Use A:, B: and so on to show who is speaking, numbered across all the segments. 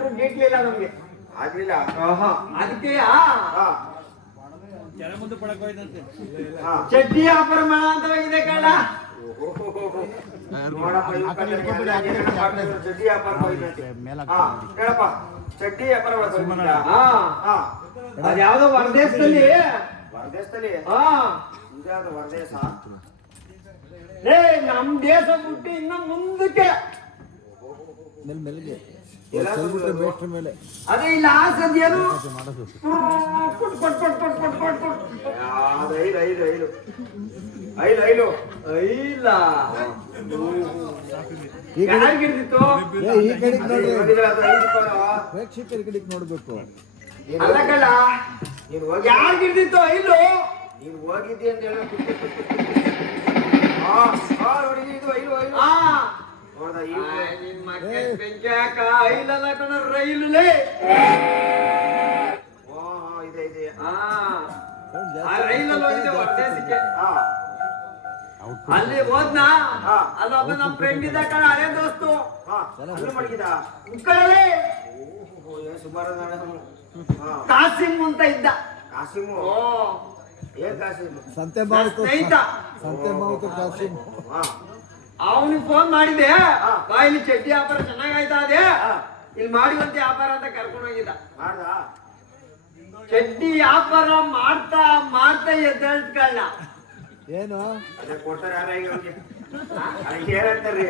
A: ಕೊಟ್ರು ಗೀಟ್ಲಿಲ್ಲ ನಮ್ಗೆ
B: ಆಗ್ಲಿಲ್ಲ?
A: ಆಹಾ, ಅದಕ್ಕೆ
B: ಹಾ. ಹಾ.
A: ಚಡ್ಡಿ ಅಪರಮಣ ಅಂತ ಹೋಗಿದೆ ಕಳ್ಳ.
B: ಚಡ್ಡಿ ವ್ಯಾಪಾರ ಹೋಯ್ತಂತೆ. ಹಾ, ಹೇಳಪ್ಪ ಚಡ್ಡಿ ವ್ಯಾಪಾರ ಹೋಯ್ತಾ?
A: ಹಾ.
B: ಹಾ.
A: ಅದ್ಯಾವ್ದೋ ಹೊರದೇಶದಲ್ಲಿ
B: ಹೊರದೇಶದಲ್ಲಿ
A: ಹಾ.
B: ಹೊರದೇಶ
A: ಏ ನಮ್ ದೇಶ ಬಿಟ್ಟು ಇನ್ನ ಮುಂದಕ್ಕೆ
C: ಮೇಲೆ ಮೆಲ್ಗೆ. ಬಿಟ್ರೆ ಬೇಸ್ಟ್ರ ಮೇಲೆ.
A: ಅದೇ ಇಲ್ಲ
B: ಆ ಐದು ಐದು ಐದು. ಐದು ಐದು.
A: ಇಲ್ಲ.
C: ಈ
A: ಯಾರಿಗಿರ್ತಿತ್ತು
C: ಕಡೆಗೆ. ಪ್ರೇಕ್ಷಕರ ಕಡೆಗೆ ನೋಡ್ಬೇಕು.
B: ನೀನು
A: ಅಲ್ಲ ಕಳ್ಳ.
B: ನೀನು ಹೋಗಿ
A: ಯಾರಿಗಿರ್ತಿತ್ತು ಐದು
B: ನೀನು ಹೋಗಿದ್ದಿ ಅಂತ ಹೇಳ ಹಾ ಹಾ ನೋಡಿ ಇದು ಐದು ಐದು.
A: ಆ
B: ಇದೆ ಇದೆ.
A: ಆ. ಆ ರೈಲಲ್ಲಿ ಹೋಗಿದ್ದೆ ಹೊರದೇಶಕ್ಕೆ
B: ಹಾ
A: ಅಲ್ಲಿ ಹೋದ್ನಾ?
B: ಹಾ.
A: ಅಲ್ಲೊಬ್ಬ ನಮ್ಮ ಫ್ರೆಂಡ್ ಇದ್ದ ಕಣ ದೋಸ್ತು.
B: ಹಾ ಅಲ್ಲಿ ಮಡಗಿದ?
A: ಮುಕ್ಕಳಲೆ
B: ಓಹೋ ಏನ್ ಸುಮಾರು ನಾಳೆ ಹಾ
A: ಕಾಸಿಂ ಅಂತ ಇದ್ದ.
B: ಕಾಸಿಮು
A: ಓ.
B: ಏ ಕಾಸಿಮು
C: ಸಂತೆ ಮಾವುತು
A: ಸ್ನೇಹಿತ
C: ಸಂತೆ ಮಾವುತು ಕಾಸಿಮ್
B: ಹಾ
A: ಅವನಿಗೆ ಫೋನ್ ಮಾಡಿದೆ
B: ಬಾಯಿಲಿ
A: ಬಾ ಇಲ್ಲಿ ಚಡ್ಡಿ ವ್ಯಾಪಾರ ಚೆನ್ನಾಗಾಯ್ತಾ ಅದೇ. ಇಲ್ಲಿ ಮಾಡಿವಂತ ವ್ಯಾಪಾರ ಅಂತ ಕರ್ಕೊಂಡು ಹೋಗಿದ್ದ.
B: ಮಾಡ್ದ?
A: ಚಡ್ಡಿ ವ್ಯಾಪಾರ ಮಾಡ್ತಾ ಮಾಡ್ತಾ ಎದ್ದೇಳ್ಕಳ್ಳ
C: ಏನು?
B: ಅದೇ ಕೊಡ್ತಾರೆ ಯಾರ ಈಗ ಅವ್ನಿಗೆ ಅದಕ್ಕೆ ಏನಂತಾರ್ರಿ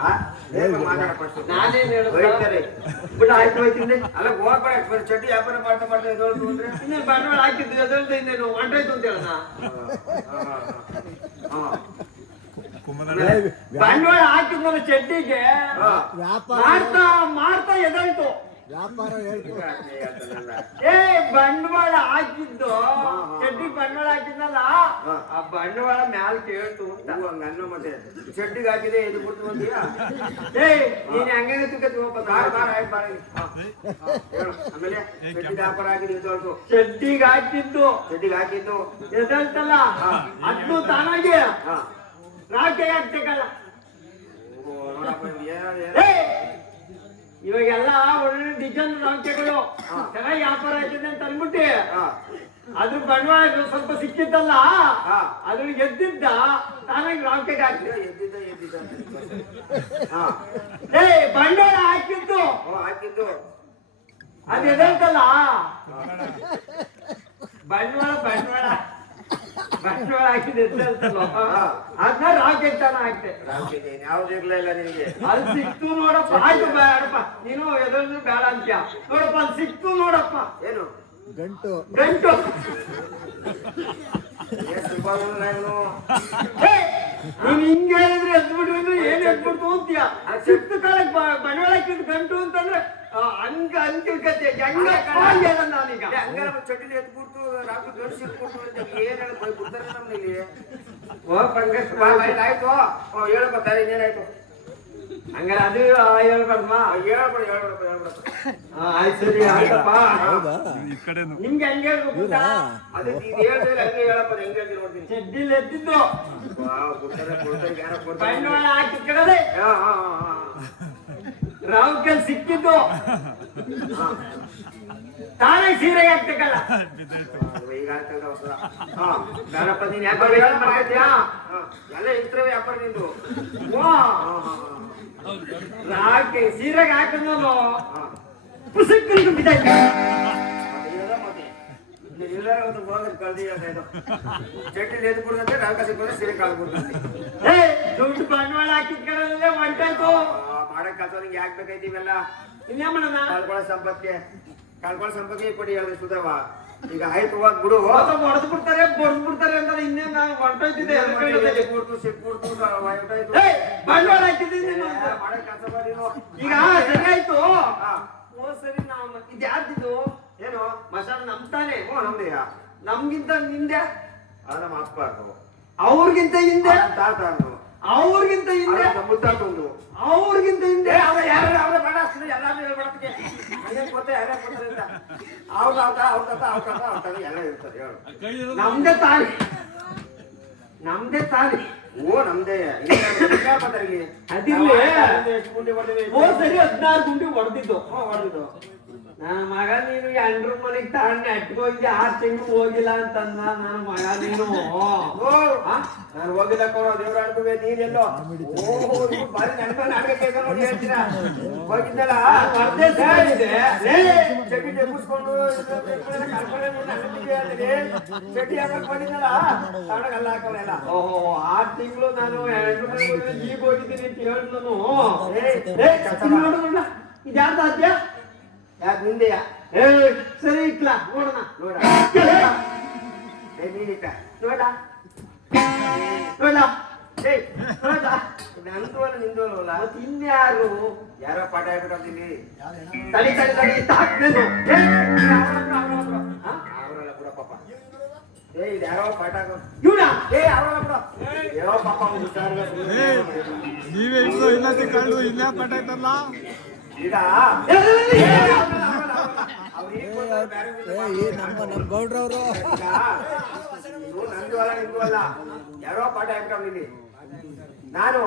B: ಹಾ ಬೇಗ ಮಾತಾಡ ಫಸ್ಟ್
A: ನಾನೇನ್
B: ಬೈತಾರೆ
A: ಬಿಡ ಆಯ್ತು ಹೋಯ್ತಿಂದೆ
B: ಅಲ್ಲ ಹೋಗ್ಬೇಡ ಚಡ್ಡಿ ವ್ಯಾಪಾರ ಮಾಡ್ತಾ ಮಾಡ್ತಾ ಇದೊಳ್ದು ಅಂದ್ರೆ
A: ಇನ್ನೇನು ಬಂಡವಾಳ ಹಾಕಿದ್ದು? ಎದ್ದೇಳ್ತಾ ಇನ್ನೇನು? ಹೊಂಟೋಯ್ತು ಅಂತ
C: ಹೇಳ
A: ಬಂಡವಾಳ ಹಾಕಿದ್ನಲ್ಲ ಚಡ್ಡಿಗೆ
C: ವ್ಯಾಪಾರ
A: ಮಾಡ್ತಾ ಮಾಡ್ತಾ ಎದಾಯ್ತು
C: ವ್ಯಾಪಾರ
A: ಏ ಬಂಡವಾಳ ಹಾಕಿದ್ದು. ಚಡ್ಡಿ ಬಂಡವಾಳ ಹಾಕಿದ್ನಲ್ಲ ಆ ಬಂಡವಾಳ ಮ್ಯಾಲ್ ಕೇಳ್ತು
B: ಅನ್ನೋ ಮತ್ತೆ ಚಡ್ಡಿಗೆ ಹಾಕಿದೆ ಇದು ಬಿಡ್ತು ಬಂದಿಯಾ
A: ಏ ನೀನ್ ಹಂಗೆ
B: ಬಾರ ಬಾರ ಆಯ್ತು ಬಾರ. ಆಮೇಲೆ ಚಡ್ಡಿ ವ್ಯಾಪಾರ ಆಗಿದೆ ಇದೊಳ್ದು
A: ಚಡ್ಡಿಗೆ ಹಾಕಿದ್ದು.
B: ಚಡ್ಡಿಗೆ ಹಾಕಿದ್ದು.
A: ಎದಲ್ತಲ್ಲ
B: ಅಷ್ಟು
A: ಅದ್ನು ತಾನಾಗಿ
B: ಹಾ
A: ಆಗ್ಬೇಕಲ್ಲ ಇವಾಗೆಲ್ಲ ಒಳ್ಳೆ ಡಿಸೈನ್ ರಾಜ್ಯಗಳು ಚೆನ್ನಾಗಿ ವ್ಯಾಪಾರ ಆಯ್ತದೆ ಅಂತ ಅನ್ಬಿಟ್ಟು ಅದ್ರ ಬಂಡವಾಳ ಸ್ವಲ್ಪ ಸಿಕ್ಕಿದ್ದಲ್ಲ
B: ಹಾ.
A: ಅದ್ರ ಎದ್ದಿದ್ದ ತಾನಾಗಿ ರಾಕೆಟ್ ಹಾಕಿದ
B: ಎದ್ದಿದ್ದ
A: ಏ ಬಂಡವಾಳ ಹಾಕಿದ್ದು.
B: ಹಾಕಿತ್ತು ಹಾಕಿದ್ದು.
A: ಅದ್ ಎದಲ್ತಲ್ಲ ಬಂಡವಾಳ ಬಂಡವಾಳ. ಬಂಡವಾಳ ಹಾಕಿದ್ ಅದನ್ನ ರಾಕೆಟ್ ತಾನ
B: ರಾಕಿದೆ ಯಾವ್ದು ಇರ್ಲಿಲ್ಲ ನಿನ್ಗೆ?
A: ಅಲ್ಲಿ ಸಿಕ್ತು ನೋಡಪ್ಪ. ಆಯ್ತು ಬೇಡಪ್ಪ ನೀನು ಎದುರು ಬೇಡ ಅಂತ್ಯ. ನೋಡಪ್ಪ ಅಲ್ಲಿ ಸಿಕ್ತು ನೋಡಪ್ಪ.
B: ಏನು?
C: ಗಂಟು.
A: ಗಂಟು.
B: ನಾನು
A: ಹಿಂಗ್ ಹೇಳಿದ್ರೆ ಎದ್ಬಿಟ್ರೆ ಅಂದ್ರೆ ಏನ್ ಎದ್ಬಿಡ್ತು ಅಂತೀಯ? ಸಿಕ್ತು ಕಾಲಕ್ ಬಂಡವಾಳ ಹಾಕಿದ್ ಗಂಟು ಅಂತಂದ್ರೆ ಹಂಗ ಅಂತಿಳ್ಕತ್ತೆ ಹೆಂಗ ಕಾಂಗೆ ನಾನೀಗ.
B: ಹಂಗಾರ ಚಡ್ಡಿಲಿ ಎತ್ಬಿಟ್ಟು ರಾತ್ರಿ ದೊಡ್ಡ ಸಿಕ್ಬಿಟ್ಟು ಏನ್ ಹೇಳಿ ಬೈ ಬಿಡ್ತಾರೆ ನಮ್ಗೆ ಇಲ್ಲಿ
A: ಓ ಪಂಕಜ್
B: ಬಾ, ಬಾ, ಆಯ್ತು ಇನ್ನೇನಾಯ್ತು?
A: ಹಂಗಾರೆ ಅದು ಹೇಳ್ಬೇಕಮ್ಮ.
B: ಹೇಳ್ಬೇಡ ಹೇಳ್ಬೇಡಪ್ಪ ಹೇಳ್ಬೇಡಪ್ಪ
A: ಆ, ಆಯ್ತು ಸರಿ ಆಯ್ತಪ್ಪ.
C: ಹೌದಾ?
A: ನಿಮ್ಗೆ ಹೆಂಗ್ ಹೇಳ್ಬೇಕು
B: ಈಗ ಹೇಳ್ದ್ರೆ ಹಂಗೆ ಹೇಳಪ್ಪ ಹೆಂಗೆ ಹೇಳ್ತೀನಿ ನೋಡ್ತೀನಿ.
A: ಚಡ್ಡಿಲ್ ಎದ್ದಿದ್ದು.
B: ಕೊಡ್ತಾರೆ ಕೊಡ್ತಾರೆ ಯಾರೋ ಕೊಡ್ತಾರೆ.
A: ಬಂಡವಾಳ ಹಾಕಿ ಕಡೆ
B: ಹಾ ಹಾ ಹಾ
A: ಸಿಕ್ಕಿದ್ದು. ತಾನೇ
B: ಸೀರೆ ಈಗ
A: ಬೇಡ ಮಾಡ್ತೀಯಾ?
B: ಹಾ ಎಲ್ಲ ಇತ್ರ ವ್ಯಾಪಾರ ನಿಂದು.
A: ರಾಕೆ ಸೀರೆಗೆ ಹಾಕಿದ್ನಲ್ಲೋ
B: ಹಾ.
A: ಪುಸ್ತಕ ಬಿದ್ದಾಯ್ತು
B: ಎಲ್ಲಾರ ಒಂದು ಹೋಗೋದು ಕಳ್ದಿ ಅಂತ ಇದು. ಚಟ್ಟಿಲಿ ಎದ್ದು ಬಿಡುದಂತೆ ನಾಲ್ಕು ಸಿಕ್ಕೋದ್ರೆ ಸೀರೆ ಕಾಳು ಬಿಡ್ತಂತೆ
A: ಏ ದುಡ್ಡು ಬಂಡವಾಳ ಹಾಕಿದ ಕಡೆ ಹೊಂಟಾಯ್ತು
B: ಮಾಡಕ್ ಕಲ್ಸೋ ನಿಂಗೆ ಯಾಕೆ ಬೇಕಾಯ್ತು ಇವೆಲ್ಲ?
A: ಇನ್ನೇ ಮಾಡೋಣ
B: ಕಳ್ಕೊಳ್ಳೋ ಸಂಪತ್ತಿಗೆ ಕಳ್ಕೊಳ್ಳೋ ಸಂಪತ್ತಿಗೆ ಕೊಡಿ ಹೇಳಿದ್ರೆ ಸುಧವ ಈಗ ಆಯ್ತು ಹೋಗ್ ಬಿಡು.
A: ಹೊಡೆದು ಬಿಡ್ತಾರೆ ಬಡ್ದು ಬಿಡ್ತಾರೆ ಅಂತ ಇನ್ನೇನ್ ನಾನು ಹೊಂಟೋಯ್ತಿದ್ದೆ?
B: ಸಿಕ್ಬಿಡ್ತು ಸಿಕ್ಬಿಡ್ತು
A: ಬಂಡವಾಳ ಹಾಕಿದ್ದೀನಿ
B: ಮಾಡಕ್ ಕೆಲಸ
A: ಈಗ ಸರಿ ಆಯ್ತು. ಓ ಸರಿ ನಾವು ಇದು ಯಾರ್ದಿದ್ದು
B: ಏನು?
A: ಮಸಾಲ ನಂಬ್ತಾನೆ
B: ಓ ನಮ್ದೆಯ?
A: ನಮ್ಗಿಂತ ನಿಂದೆ.
B: ಅದ ನಮ್ಮ ಅಪ್ಪ
A: ಅವ್ರಿಗಿಂತ ಹಿಂದೆ.
B: ತಾತ
A: ಅವ್ರಿಗಿಂತ ಹಿಂದೆ.
B: ಮುದ್ದಾಟ
A: ಅವ್ರಿಗಿಂತ ಹಿಂದೆ.
B: ಅದ ಅವ ಯಾರು ಅವ್ರ ಬೇಡ ಅಷ್ಟು ಎಲ್ಲಾರು ಹೇಳ್ಬಿಡತ್ಗೆ ಹಂಗೇನ್ ಗೊತ್ತೇ ಯಾರೇ ಗೊತ್ತಿಲ್ಲ ಅಂತ. ಅವ್ರ ತಾತ ಅವ್ರ ತಾತ ಅವ್ರ ತಾತ ಅವ್ರ ತಾತ ಎಲ್ಲ ಇರ್ತದೆ ಹೇಳು.
A: ನಮ್ದೇ ತಾಯಿ. ನಮ್ದೇ ತಾಯಿ.
B: ಓ ನಮ್ದೇ. ಇಲ್ಲಿ.
A: ಅದಿರ್ಲಿ.
B: ಎಷ್ಟು ಗುಂಡಿ
A: ಓ ಸರಿ ಹದಿನಾರು ಗುಂಡಿ ಹೊಡೆದಿದ್ದು
B: ಹೊಡೆದಿದ್ದು
A: ನನ್ನ ಮಗ ನೀನು ಎಂಡ್ರ ಮನೆಗ್ ತಗೊಂಡು ನೆಟ್ಕೋಗಿ ಆರ್ ತಿಂಗಳು ಹೋಗಿಲ್ಲ ಅಂತಂದ ನನ್ನ ಮಗ ನೀನು.
B: ನಾನು ಹೋಗಿಲ್ಲ ಕೊಡೋ ದೇವ್ರ ಆಡ್ಕೋಬೇ ನೀನೆಲ್ಲೋ? ಬಾರಿ ನೆನಪನ್ನ ಆಡ್ಬೇಕು ನೋಡಿ ಹೇಳ್ತೀರಾ? ಹೋಗಿದ್ದಲ್ಲ? ಅಂಗಡಿಗೆ ಹೇಳಿದೆ. ಚಡ್ಡಿ ಹಾಕಕ್ ಬಂದಿದ್ದಲ್ಲ? ಹಾಕೋಲ್ಲ
A: ಓಹೋ ಆರ್ ತಿಂಗಳು ನಾನು ಎಂಡ್ರ ಮನೆಗೆ ಹೋಗಿಲ್ಲ ಈಗ ಹೋಗಿದ್ದೀನಿ ಅಂತ ಹೇಳಿದ್ನು ಏ ಇದ್ಯಾರ್ದು ಅದ್ಯ
B: ಯಾಕೆ ನಿಂದೆಯ?
A: ಏ ಸರಿ ಇಟ್ಲ ನೋಡೋಣ
B: ನೋಡ ಏ ನೀನಿಟ್ಟ
A: ನೋಡ ನೋಡ
B: ಏಯ್
A: ನೋಡ
B: ನಂದು ಅಲ್ಲ ನಿಂದು
A: ಇನ್ಯಾರು?
B: ಯಾರೋ ಪಾಠ ಹೇಳ್ಬಿಟ್ಟಿಲ್ಲಿ
A: ತಡಿ ತಡಿ ತಡಿ ತಾಕ್ನೇನು
B: ಅವರಲ್ಲ ಬಿಡ ಪಾಪ. ಏ ಇದು ಯಾರೋ ಪಾಠ ಹಾಕೋ
A: ಇವ್ನ?
B: ಏ ಅವರಲ್ಲ ಬಿಡ ಯಾವ ಪಾಪ.
C: ನೀವೇ ಇಲ್ಲ ಇನ್ನೊಂದು ಕಂಡು ಇನ್ಯಾ ಪಟ್ಟಾಯ್ತಲ್ಲ ನಮ್ಮ ನಮ್ಮ ಗೌಡ್ರವ್ರು
B: ನಂದು ಅಲ್ಲ ನಿಂದು ಅಲ್ಲ ಯಾರೋ ಪಾಠ ಹೇಳ್ಕೊಂಡಿಲ್ಲಿ ನಾನು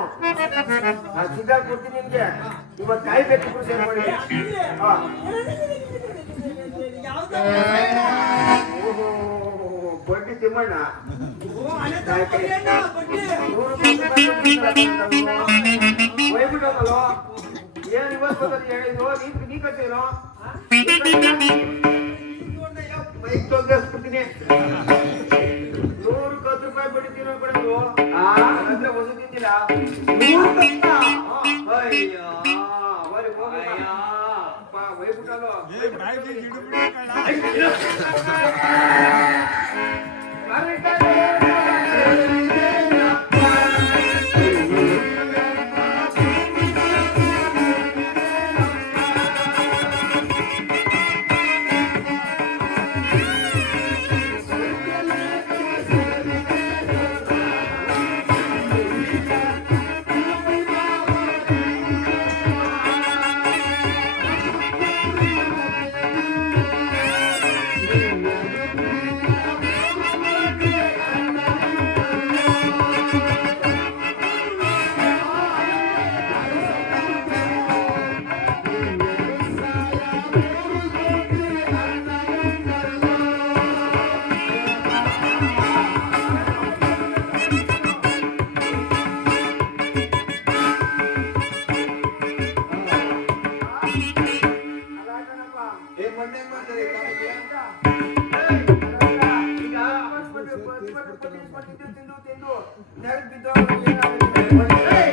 B: ಸಿದ್ಧಾರ್ಥ ಕೊಡ್ತೀನಿ ನಿಮ್ಗೆ ಇವತ್ತು ತಾಯಿ ಸೇರ್ಕೊಳ್ಳಿ ಹಾ ಓಹೋ ಬಡ್ಡಿ ತಿಮ್ಮಣ್ಣ ಹೋಗ್ಬಿಟ್ಟವನಲ್ಲೋ ಏನ್ ಇವತ್ತು ಹೇಳಿದ್ರು ನೀ ನೀ ಕಟ್ಟಿರೋ
A: ಬೈಕ್ ತೊಂದರ್ಸ್ಬಿಡ್ತೀನಿ
B: ನೂರು ಕತ್ತು ರೂಪಾಯಿ ಬಡ್ಡಿ ತಿನ್ನೋ ಬಿಡೋದು
A: ಆ
B: ಅಂದ್ರೆ ಒಂದು ತಿಂದಿಲ್ಲ
A: ನೂರು ಕತ್ತ? ಅಯ್ಯೋ
B: ಅವರಿಗೆ ಹೋಗಲ್ಲ
A: ಅಯ್ಯೋ.
B: ಈಗ ತಿಂದು ತಿಂದು ಬಿದ್ದೋಗ್ಬಿಟ್ಟು ಏನೋ